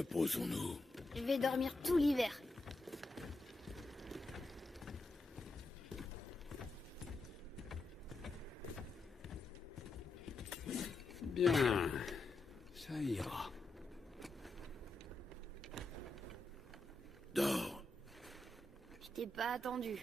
Reposons-nous. Je vais dormir tout l'hiver. Bien, ça ira. Dors. Je t'ai pas attendu.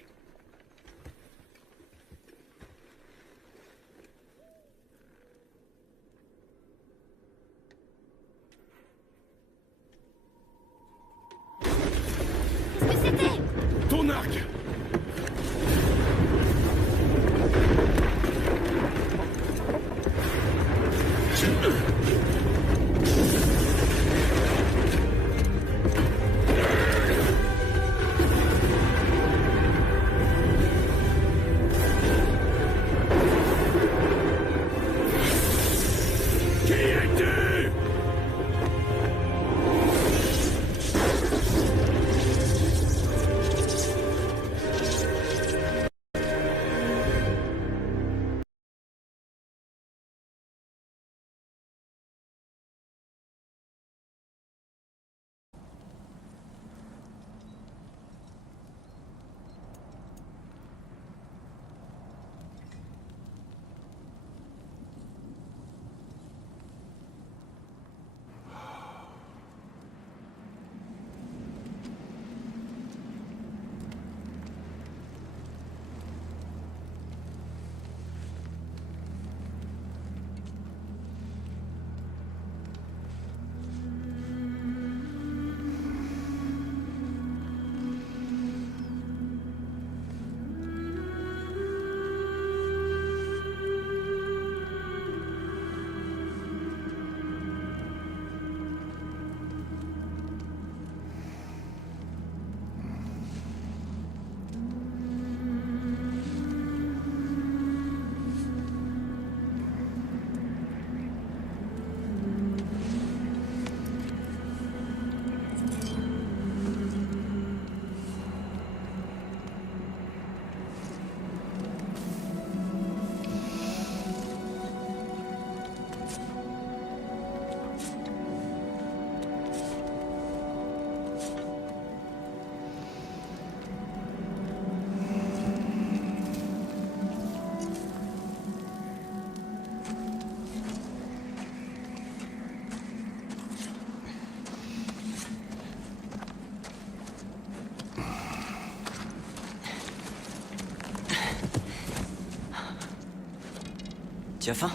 Qu'est-ce que c'était? Ton arc! Qui es-tu? Tu as faim?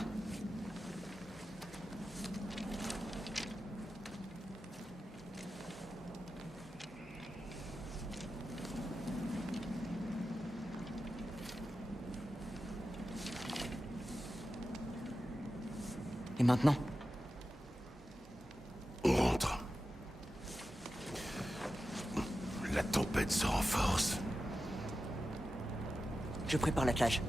Et maintenant? On rentre. La tempête se renforce. Je prépare l'attelage.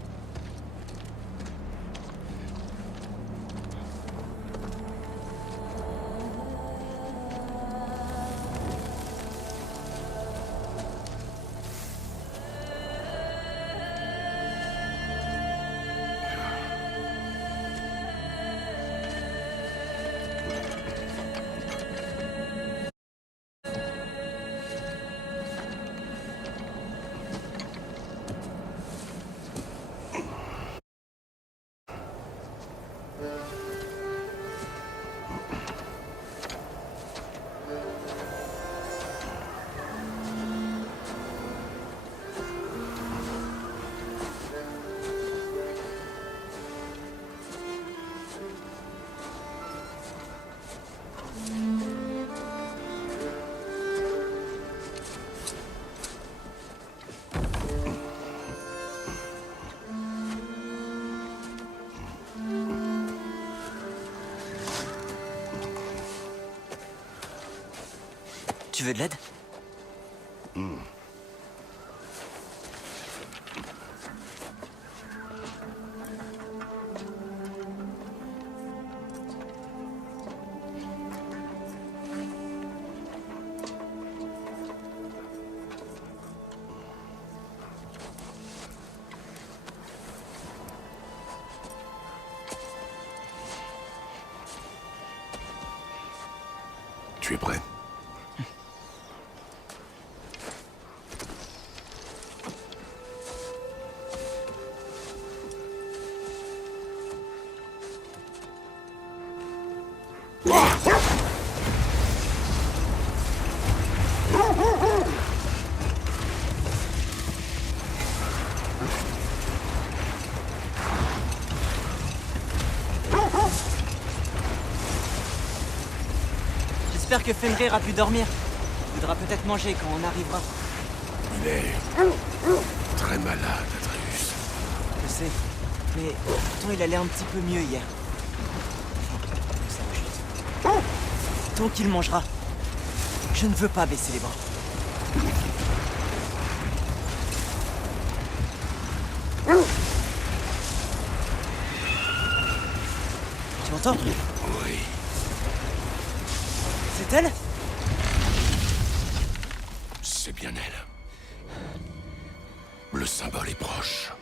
Tu veux de l'aide? Tu es prêt? J'espère que Fenrir a pu dormir. Il voudra peut-être manger quand on arrivera. Il est très malade, Atreus. Je sais. Mais pourtant il allait un petit peu mieux hier. Enfin, ça va juste. Tant qu'il mangera, je ne veux pas baisser les bras. Tu entends? Oui. C'est elle? C'est bien elle. Le symbole est proche.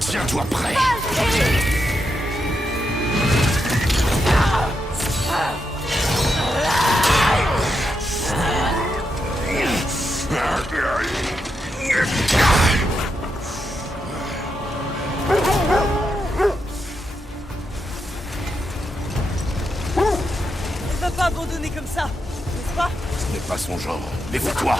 Tiens-toi prêt. Elle va pas abandonner comme ça, n'est-ce pas? Ce n'est pas son genre. Défends-toi.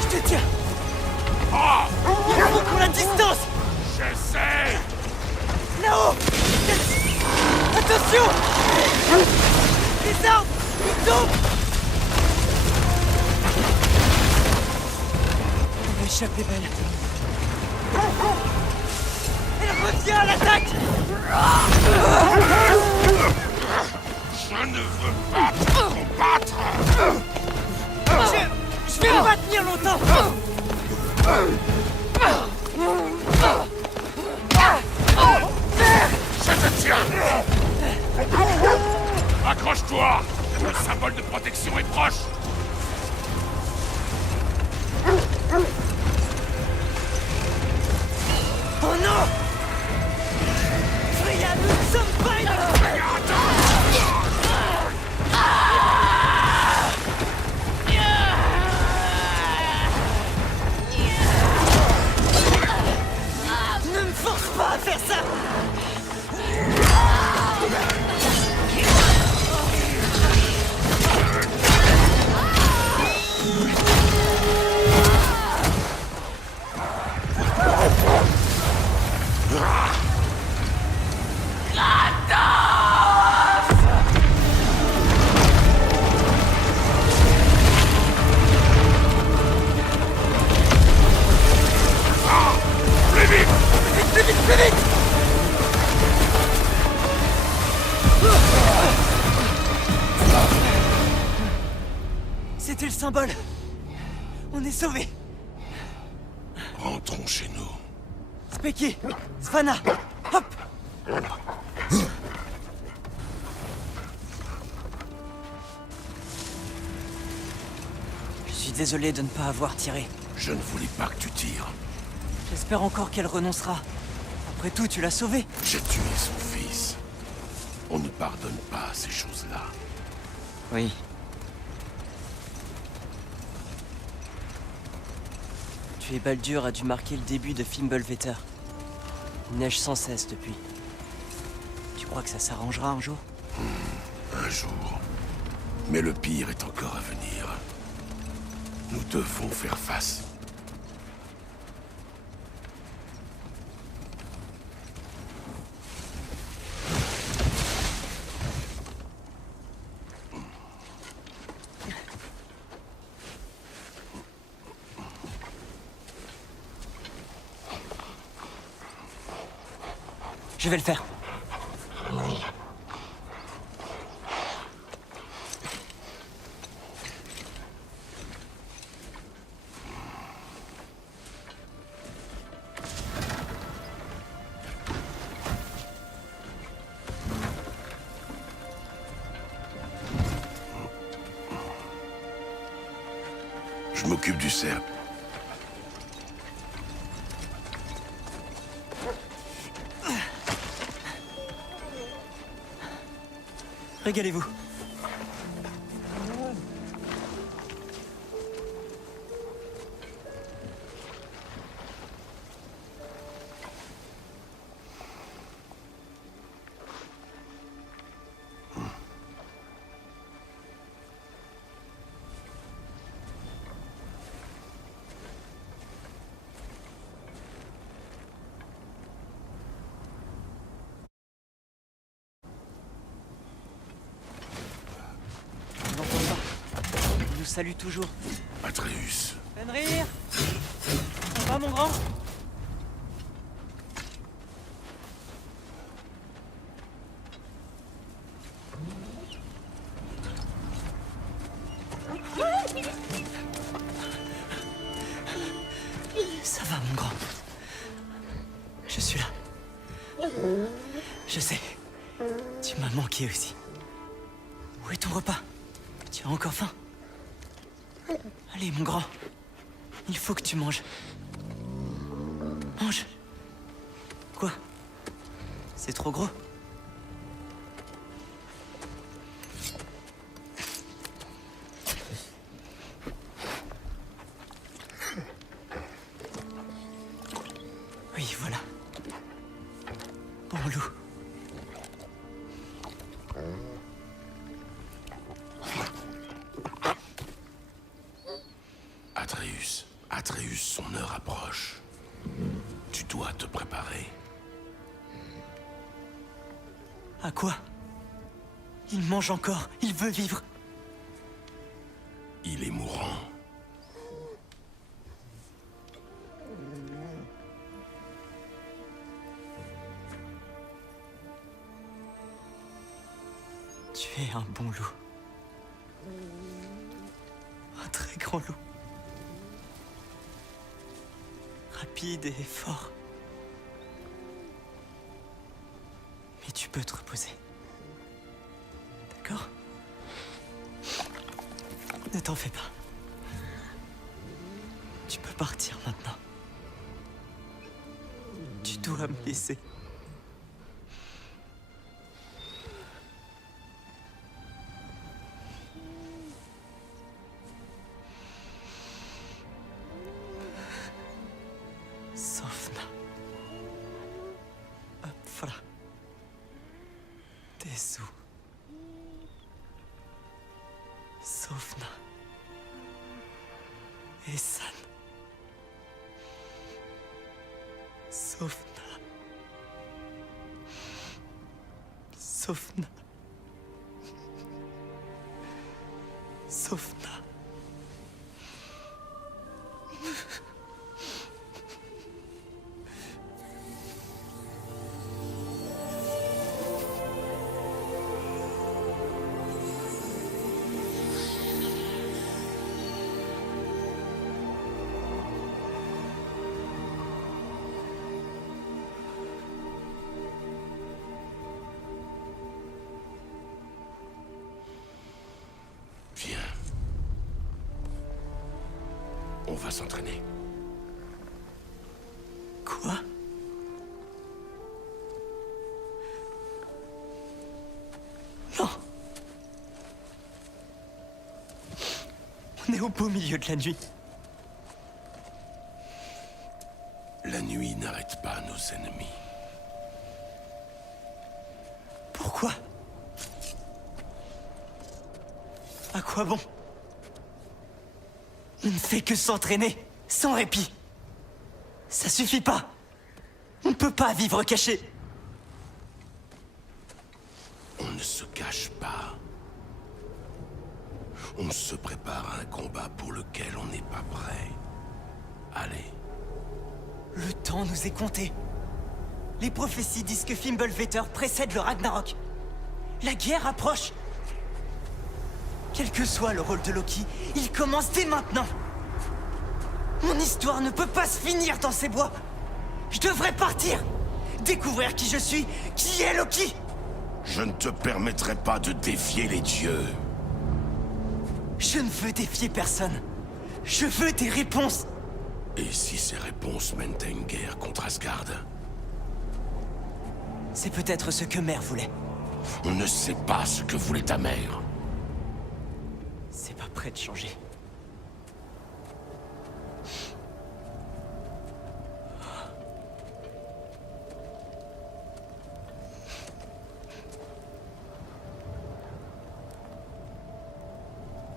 Je te tiens! Il faut qu'on la distance! J'essaie. Là-haut! Attention! Les arbres! Ils tombent! Elle échappe les balles. Elle revient à l'attaque! Je ne veux pas te combattre. Je vais pas tenir longtemps! Je te tiens. Accroche-toi. Le symbole de protection est proche. Oh non! Freya, nous ne sommes pas Ne me force pas à faire ça! Plus vite. Plus vite, plus vite! C'était le symbole. On est sauvés. Rentrons chez nous. Speki, Svanna, hop! Je suis désolé de ne pas avoir tiré. Je ne voulais pas que tu tires. J'espère encore qu'elle renoncera. Après tout, tu l'as sauvée. J'ai tué son fils. On ne pardonne pas ces choses-là. Oui. Tuer Baldur a dû marquer le début de Fimbulvetter. Il neige sans cesse depuis. Tu crois que ça s'arrangera un jour? Un jour. Mais le pire est encore à venir. Nous devons faire face. Je vais le faire. Je m'occupe du cerf. Régalez-vous. On n'entend pas. Il nous salue toujours. Atreus. Fenrir! Ça va, mon grand? Ça va, mon grand. Je suis là. Je sais. Tu m'as manqué aussi. Où est ton repas? Tu as encore faim? Allez, mon grand. Il faut que tu manges. Mange. Quoi? C'est trop gros? Oui, voilà. Bon loup. Atreus, son heure approche. Tu dois te préparer. À quoi? Il mange encore, il veut vivre. Il est mourant. Tu es un bon loup. Un très grand loup. Rapide et fort. Mais tu peux te reposer. D'accord? Ne t'en fais pas. Tu peux partir maintenant. Tu dois me laisser. Sofna. Apfra. Tesu. Sofna. Esan. Sofna. Sofna. Sofna. Viens. On va s'entraîner. Quoi? Non! On est au beau milieu de la nuit. La nuit n'arrête pas nos ennemis. Pourquoi? À quoi bon? On ne fait que s'entraîner, sans répit. Ça suffit pas. On ne peut pas vivre caché. On ne se cache pas. On se prépare à un combat pour lequel on n'est pas prêt. Allez. Le temps nous est compté. Les prophéties disent que Fimbulvetter précède le Ragnarok. La guerre approche. Quel que soit le rôle de Loki, il commence dès maintenant. Mon histoire ne peut pas se finir dans ces bois. Je devrais partir. Découvrir qui je suis, qui est Loki. Je ne te permettrai pas de défier les dieux. Je ne veux défier personne. Je veux des réponses. Et si ces réponses mènent à une guerre contre Asgard? C'est peut-être ce que Mère voulait. On ne sait pas ce que voulait ta mère. C'est pas prêt de changer.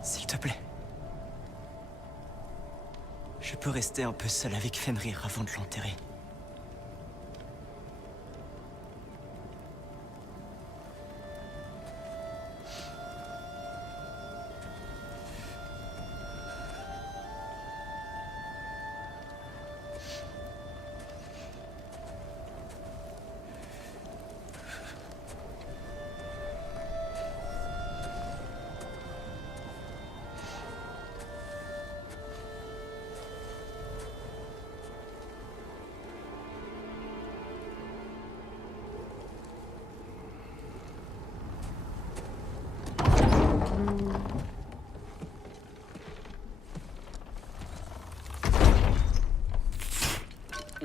S'il te plaît. Je peux rester un peu seul avec Fenrir avant de l'enterrer.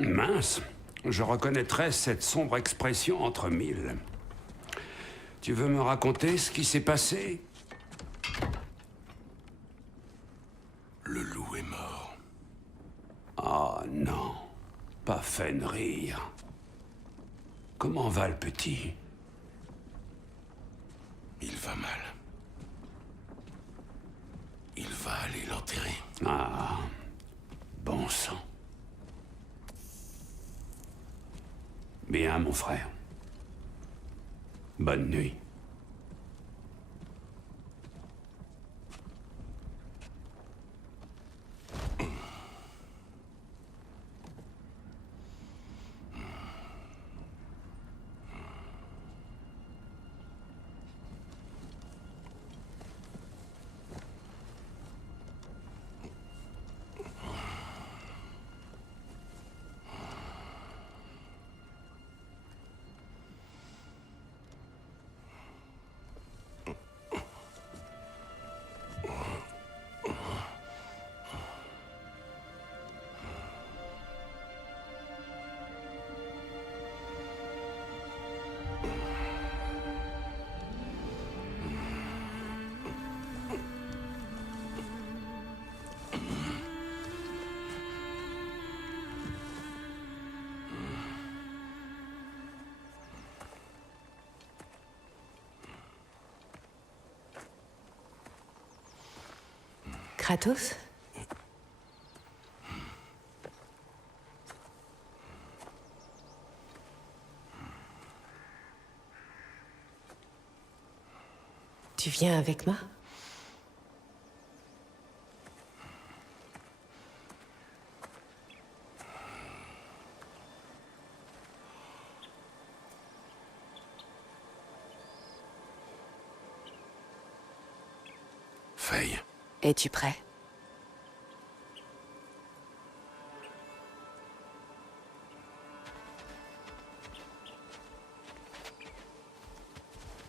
Mince, je reconnaîtrais cette sombre expression entre mille. Tu veux me raconter ce qui s'est passé? Le loup est mort. Oh non, pas Fenrir. Comment va le petit? Il va mal. Il va aller l'enterrer. Ah, bon sang. Bien, mon frère. Bonne nuit. Kratos? Tu viens avec moi? Faye. Es-tu prêt?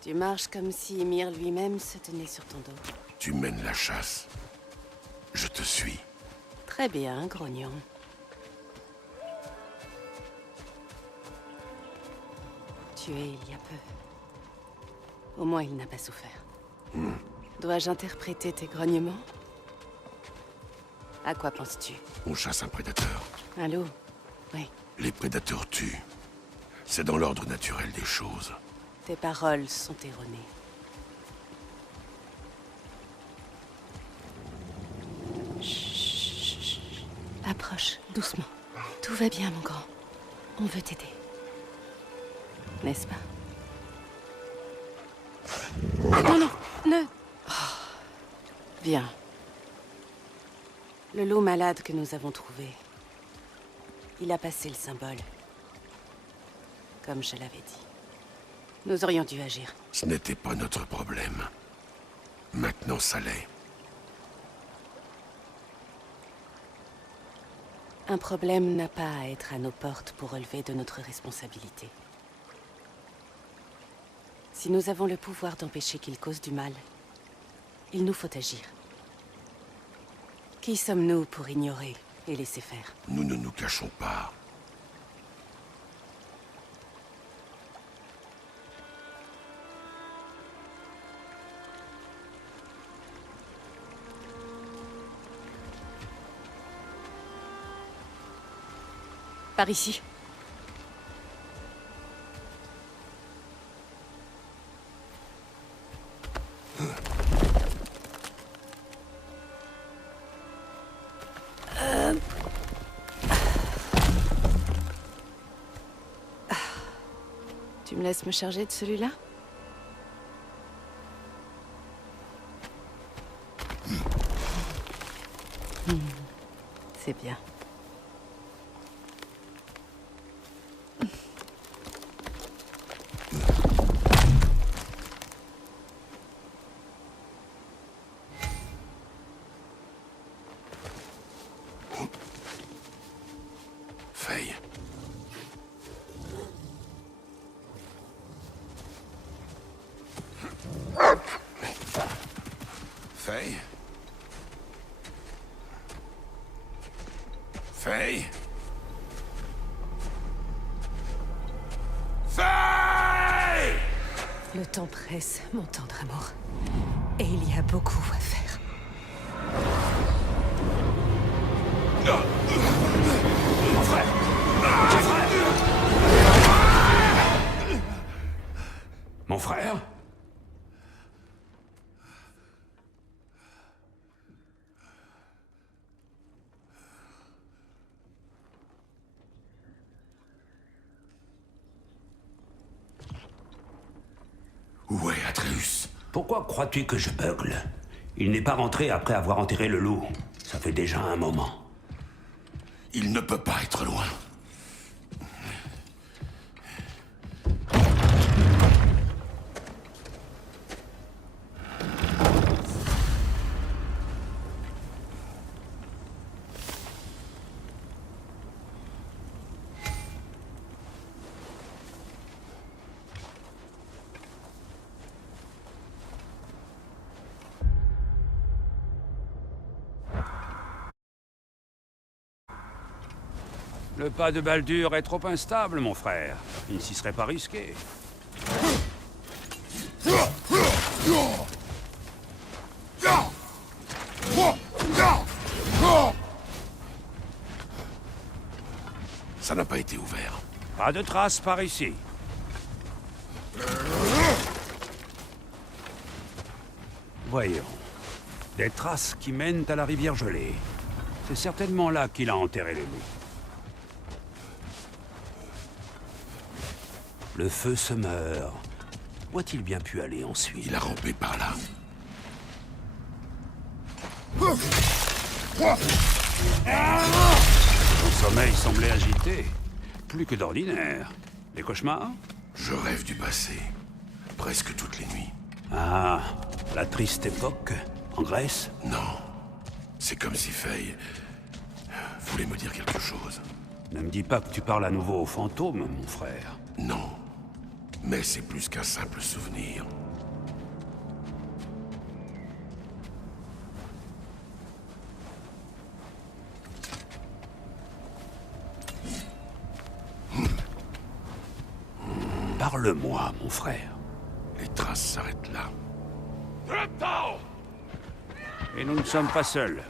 Tu marches comme si Ymir lui-même se tenait sur ton dos. Tu mènes la chasse. Je te suis. Très bien, grognon. Tué il y a peu. Au moins, il n'a pas souffert. Dois-je interpréter tes grognements? À quoi penses-tu? On chasse un prédateur. Un loup? Oui. Les prédateurs tuent. C'est dans l'ordre naturel des choses. Tes paroles sont erronées. Chut, chut. Approche, doucement. Tout va bien, mon grand. On veut t'aider. N'est-ce pas? Non, non, ne... Oh. Bien. Le loup malade que nous avons trouvé, il a passé le symbole. Comme je l'avais dit. Nous aurions dû agir. Ce n'était pas notre problème. Maintenant, ça l'est. Un problème n'a pas à être à nos portes pour relever de notre responsabilité. Si nous avons le pouvoir d'empêcher qu'il cause du mal, il nous faut agir. Qui sommes-nous pour ignorer et laisser faire? Nous ne nous cachons pas. Par ici. Tu me laisses me charger de celui-là? C'est bien. Faye. Faye? Faye? Faye! Le temps presse, mon tendre amour. Et il y a beaucoup à faire. Mon frère! Mon frère? Où est Atreus? Pourquoi crois-tu que je bugle? Il n'est pas rentré après avoir enterré le loup. Ça fait déjà un moment. Il ne peut pas être loin. Le pas de Baldur est trop instable, mon frère. Il ne s'y serait pas risqué. Ça n'a pas été ouvert. Pas de traces par ici. Voyons. Des traces qui mènent à la rivière gelée. C'est certainement là qu'il a enterré les loups. Le feu se meurt. Où a-t-il bien pu aller ensuite? Il a rampé par là. Son sommeil semblait agité. Plus que d'ordinaire. Des cauchemars? Je rêve du passé. Presque toutes les nuits. Ah, la triste époque, en Grèce? Non. C'est comme si Faye voulait me dire quelque chose. Ne me dis pas que tu parles à nouveau aux fantômes, mon frère. Non. Mais c'est plus qu'un simple souvenir. Parle-moi, mon frère. Les traces s'arrêtent là. Et nous ne sommes pas seuls.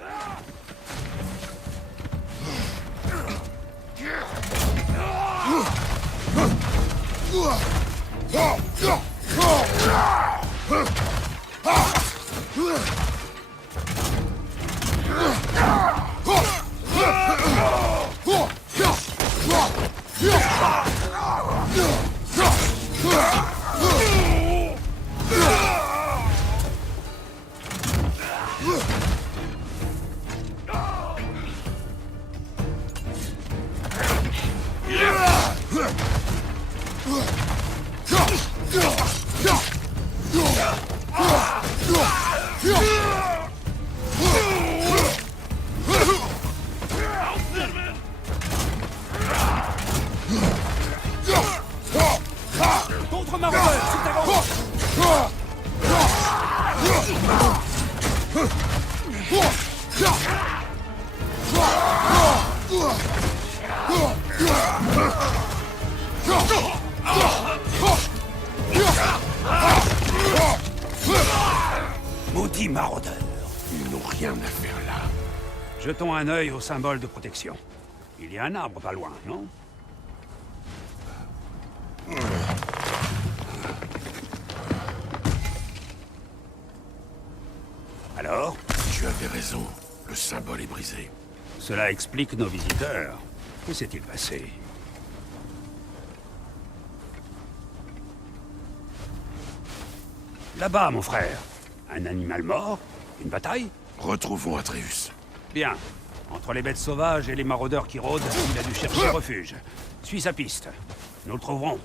Maudits maraudeurs. Ils n'ont rien à faire là. Jetons un œil au symbole de protection. Il y a un arbre pas loin, non? Alors? Tu avais raison. Le symbole est brisé. Cela explique nos visiteurs. Que s'est-il passé? Là-bas, mon frère. Un animal mort? Une bataille? Retrouvons Atreus. Bien. Entre les bêtes sauvages et les maraudeurs qui rôdent, il a dû chercher refuge. Suis sa piste. Nous le trouverons.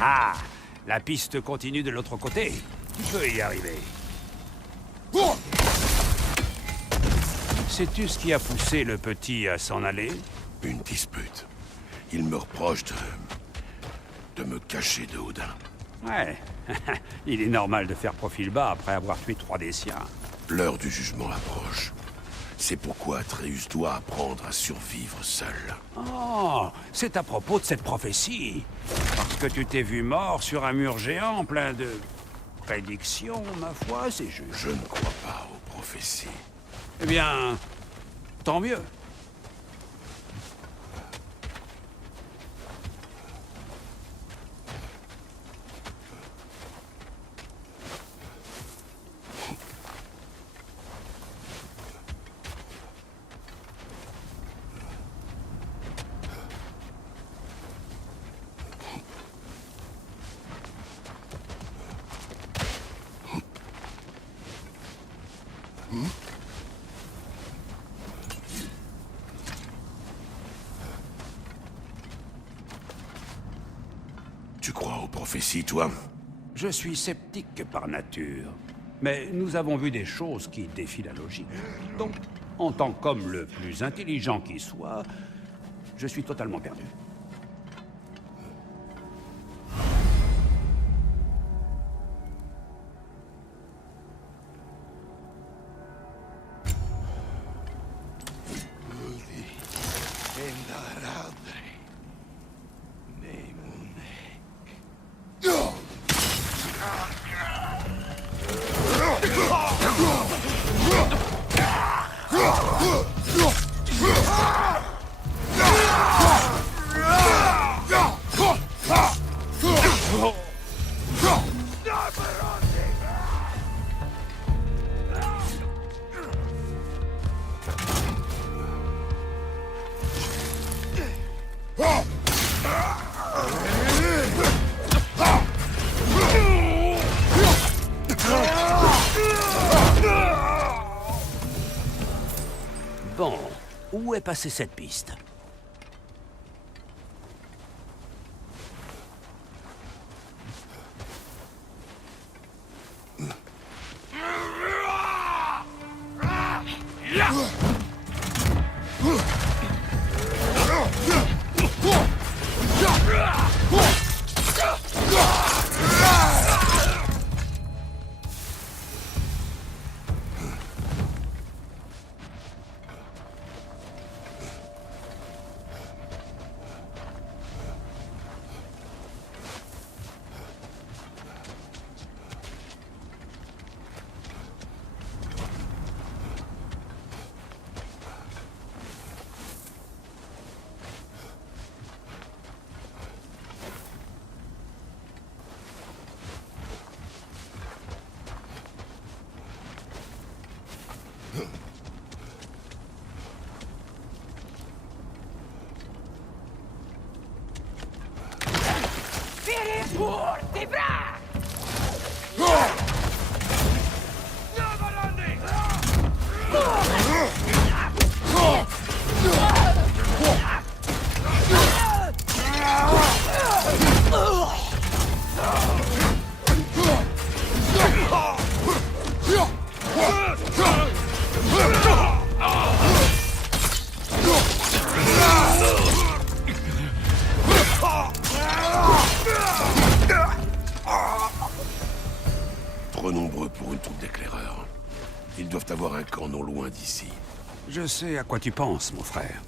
Ah! La piste continue de l'autre côté. Tu peux y arriver. Sais-tu ce qui a poussé le petit à s'en aller? Une dispute. Il me reproche de me cacher de Odin. Ouais. Il est normal de faire profil bas après avoir tué 3 des siens. L'heure du jugement approche. C'est pourquoi Atreus doit apprendre à survivre seul. Oh, c'est à propos de cette prophétie. Parce que tu t'es vu mort sur un mur géant plein de prédictions, ma foi, c'est juste. Je ne crois pas aux prophéties. Eh bien, tant mieux. Tu crois aux prophéties, toi? Je suis sceptique par nature. Mais nous avons vu des choses qui défient la logique. Donc, en tant qu'homme le plus intelligent qui soit, je suis totalement perdu. Bon, où est passée cette piste? Trop nombreux pour une troupe d'éclaireurs. Ils doivent avoir un camp non loin d'ici. Je sais à quoi tu penses, mon frère.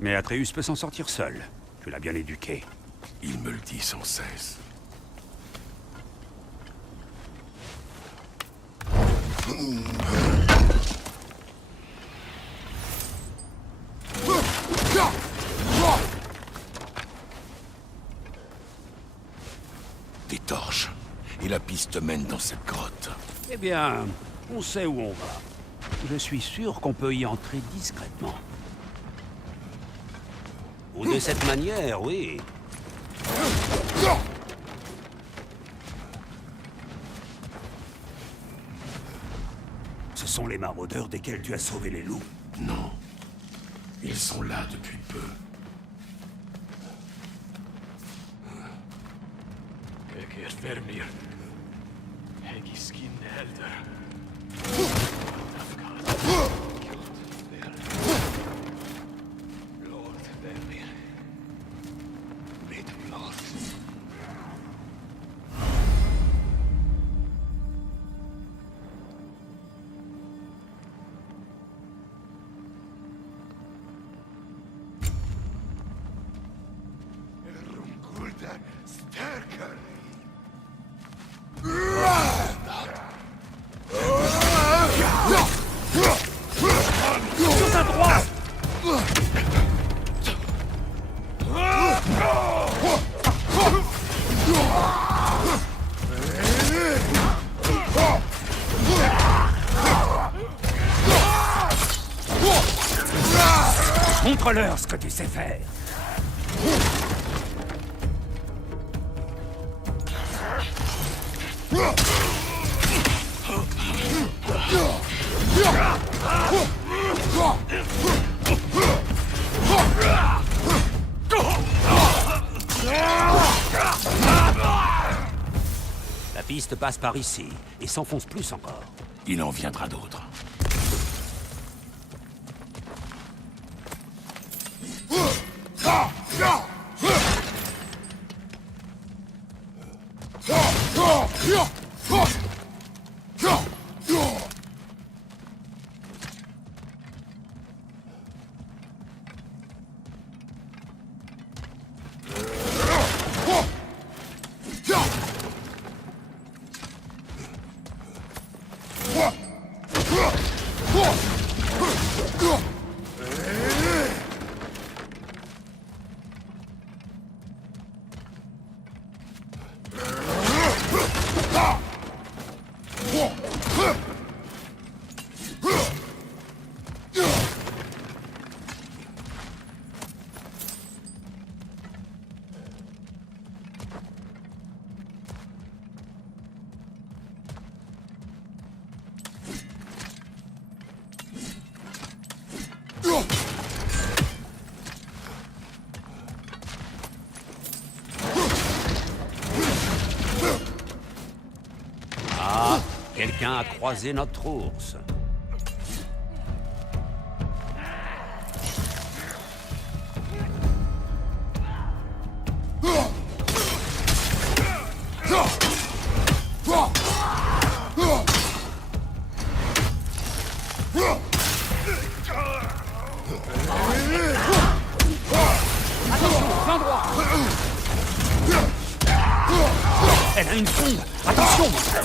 Mais Atreus peut s'en sortir seul. Tu l'as bien éduqué. Il me le dit sans cesse. Des torches. Et la piste mène dans cette grotte. Eh bien, on sait où on va. Je suis sûr qu'on peut y entrer discrètement. Ou de cette manière, oui. Ce sont les maraudeurs desquels tu as sauvé les loups. Non. Ils sont là depuis peu. Egeir Vermir. Hegiskin Helder. Lord Vermir. Mid-Lord. Rumgulda sterker. Montre-leur ce que tu sais faire. La piste passe par ici et s'enfonce plus encore. Il en viendra d'autres. Quelqu'un a croisé notre ours. Elle a une sonde. Attention, mon frère.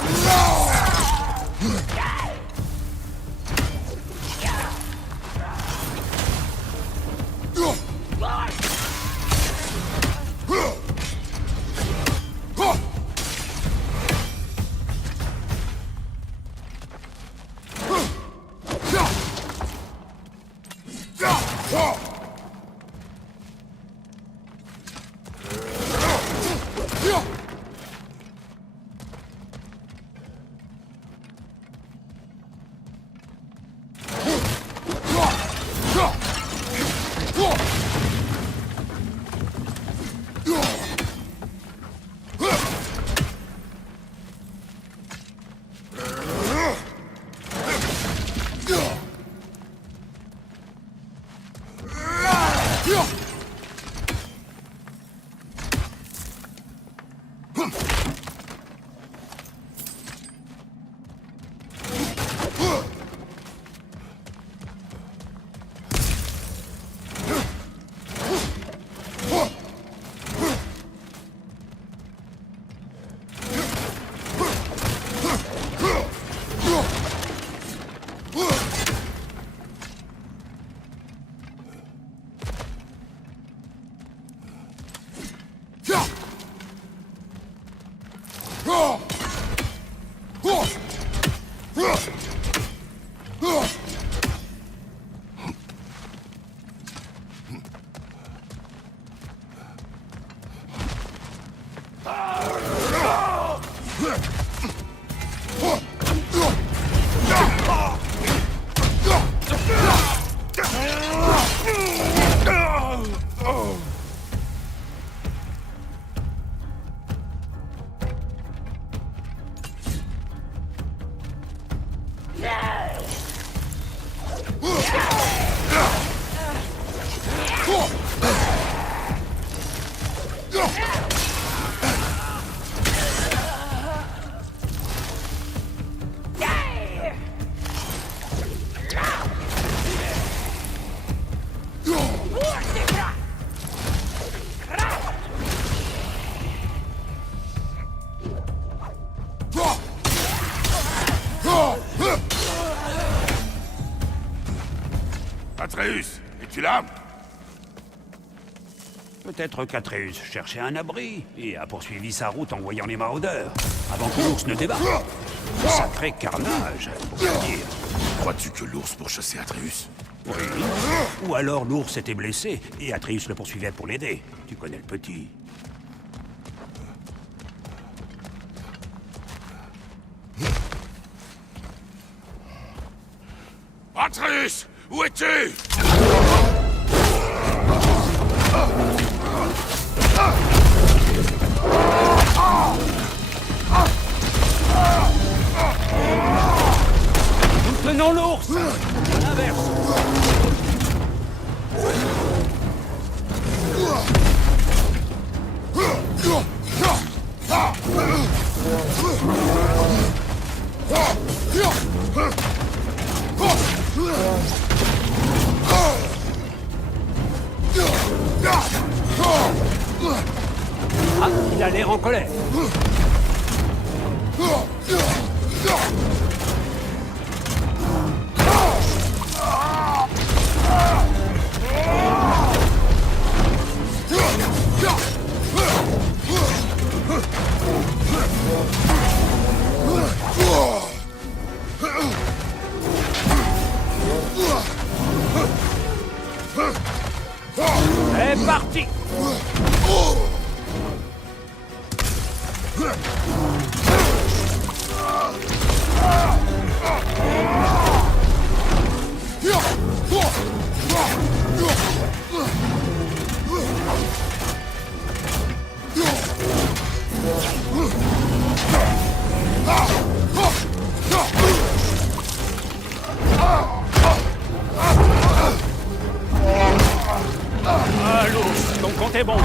Atreus, es-tu là? Peut-être qu'Atreus cherchait un abri et a poursuivi sa route en voyant les maraudeurs, avant que l'ours ne débarque. Sacré carnage, pour le dire. Crois-tu que l'ours pourchassait Atreus? Oui. Ou alors l'ours était blessé et Atreus le poursuivait pour l'aider. Tu connais le petit. Atreus, où es-tu? Nous tenons l'ours! Inverse! Ah, il a l'air en colère. C'est parti! Ah, l'ours, ton compte est bon.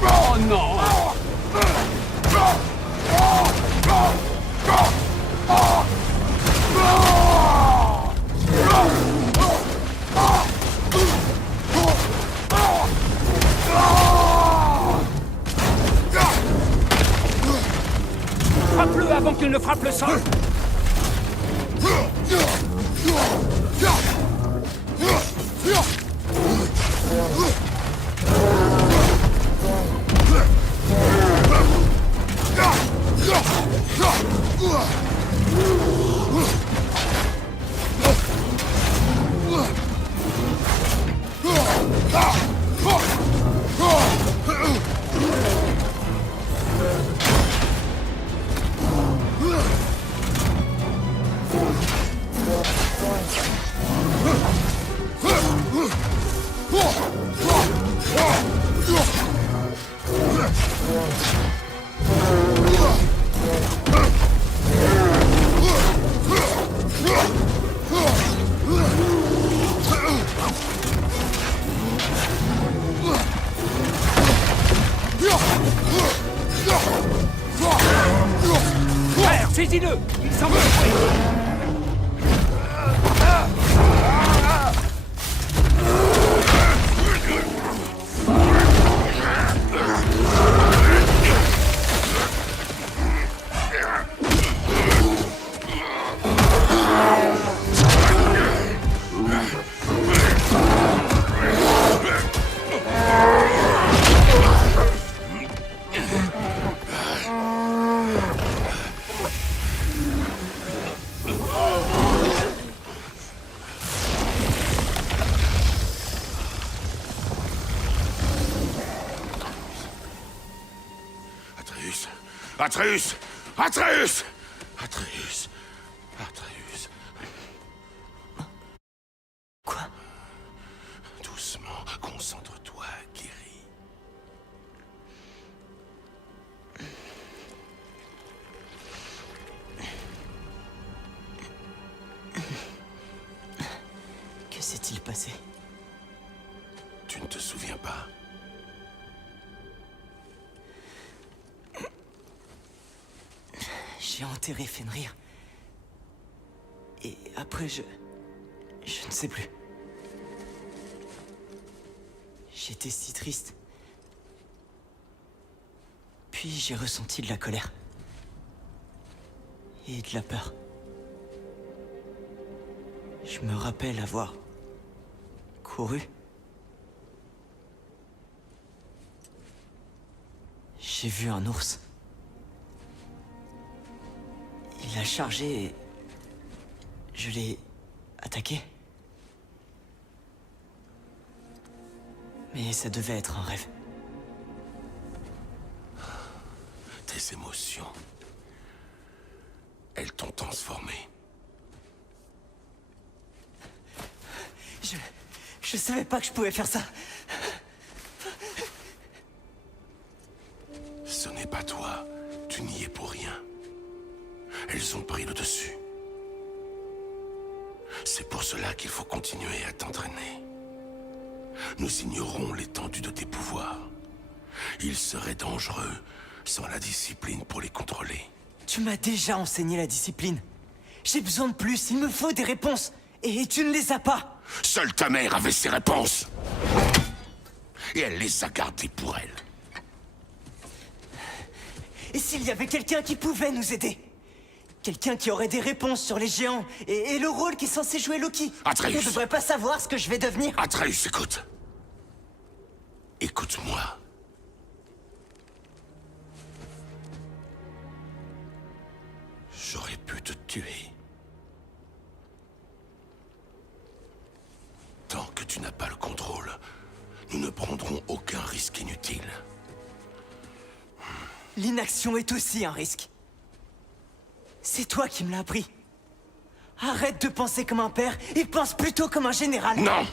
Oh non! Frappe-le avant qu'il ne frappe le sol! Frère, saisis-le! Il semble jouer! Atreus! Atreus! Atreus! Atreus! Quoi? Doucement, concentre-toi, guéris. s'est-il passé? Tu ne te souviens pas? J'ai enterré Fenrir. Et après, je ne sais plus. J'étais si triste. Puis j'ai ressenti de la colère. Et de la peur. Je me rappelle avoir couru. J'ai vu un ours. Il a chargé et je l'ai attaqué. Mais ça devait être un rêve. Tes émotions, elles t'ont transformé. Je savais pas que je pouvais faire ça. Ce n'est pas toi, tu n'y es pour rien. Elles ont pris le dessus. C'est pour cela qu'il faut continuer à t'entraîner. Nous ignorons l'étendue de tes pouvoirs. Ils seraient dangereux sans la discipline pour les contrôler. Tu m'as déjà enseigné la discipline. J'ai besoin de plus, il me faut des réponses. Et tu ne les as pas. Seule ta mère avait ses réponses. Et elle les a gardées pour elle. Et s'il y avait quelqu'un qui pouvait nous aider? Quelqu'un qui aurait des réponses sur les géants et le rôle qu'est censé jouer Loki. Atreus. On devrait pas savoir ce que je vais devenir. Atreus, écoute. Écoute-moi. J'aurais pu te tuer. Tant que tu n'as pas le contrôle, nous ne prendrons aucun risque inutile. L'inaction est aussi un risque. C'est toi qui me l'as appris. Arrête de penser comme un père et pense plutôt comme un général. Non!